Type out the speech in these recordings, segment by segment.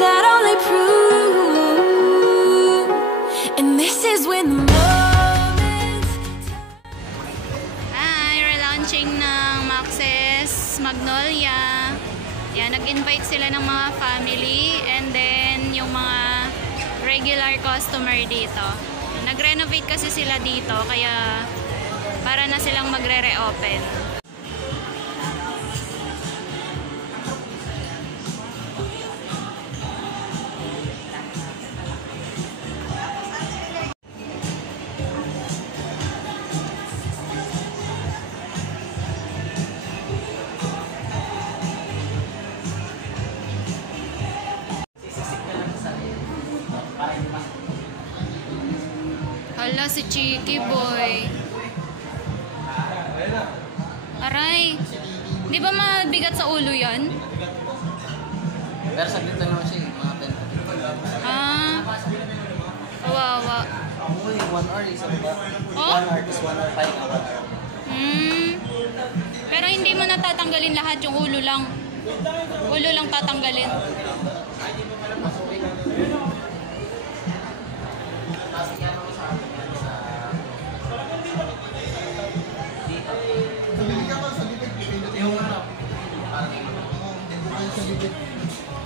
that only prove, and this is when the moments. Hi, relaunching ng Max's Magnolia. Yan, nag-invite sila ng mga family and then yung mga regular customer dito. Nag-renovate kasi sila dito kaya para na silang magre-reopen. Hala, si Cheeky Boy. Aray. Di ba mabigat sa ulo yan? Pero saglit lang naman siya, mga 10. Ah. Kawawa. Ako 1 hour, isang ba? Oh? 1 hour, 1 hour, 5 hour. Pero hindi mo natatanggalin lahat, yung ulo lang. Ulo lang tatanggalin.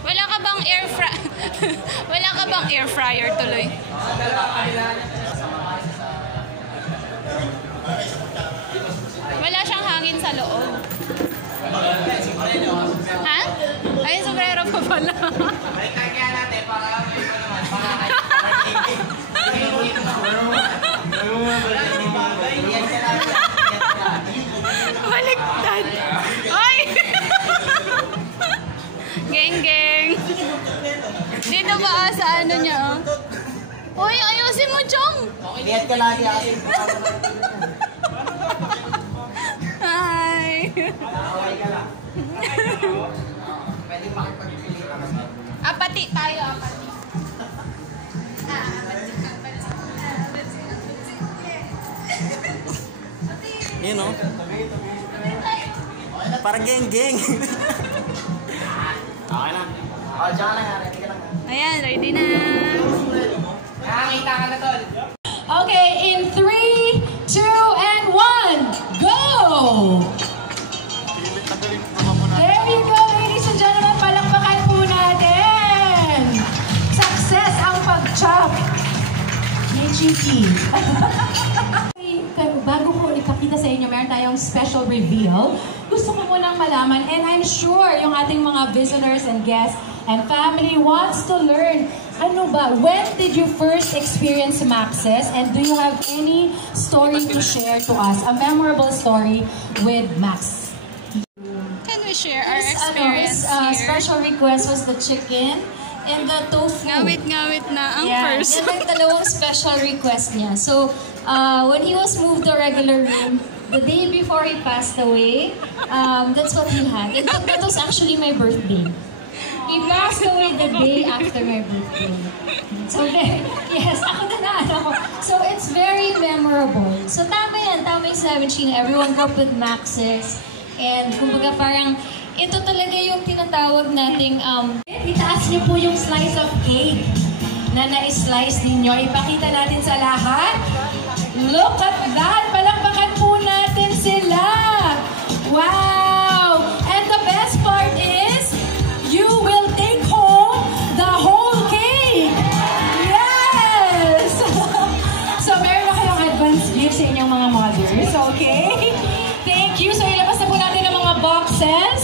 Wala ka bang Wala ka bang air fryer tuloy? Wala siyang hangin sa loob. Ha? Ay, sombrero pa pala. Baliktad. Ay! Geng, geng. Dito ba sa ano niya? Uy, ayusin mo, Chong! Lihat ka lagi ako. Hi! Away ka lang. Pwede makipagpili ka kasi. Apati tayo, apati. Yun o. Parang geng-geng. Okay lang. O, dyan ka lang ha. Ready ka lang ha. Ayan, ready na. Nakakita ka na, tol. Okay, in 3, 2, and 1, go! There you go, ladies and gentlemen. Palakpakan po natin. Success ang pag-chop ni Cheeky. Bago ko ipakita sa inyo, meron tayong special reveal. Gusto ko munang malaman, and I'm sure yung ating mga visitors and guests and family wants to learn, ano ba, when did you first experience Max's, and do you have any story to share to us, a memorable story with Max? Can we share our His experience here? special request was the chicken and the tofu. Ngawit-ngawit na ang first. Yan ang dalawang special request niya. So, when he was moved to a regular room, the day before he passed away, that's what he had. And that was actually my birthday. He passed away the day after my birthday. So, yes, ako na ano. So, it's very memorable. So, tama yan. Tama yung sinabi China. Everyone grew up with Max's. And, kumbaga parang, ito talaga yung tinatawag nating, itaas niyo po yung slice of cake na na-slice ninyo. Ipakita natin sa lahat. Look at that! Palakpakan po natin sila! Wow! And the best part is, you will take home the whole cake! Yes! So, meron na kayong advance gift sa inyong mga mothers, okay? Thank you! So, ilabas na po natin ang mga boxes.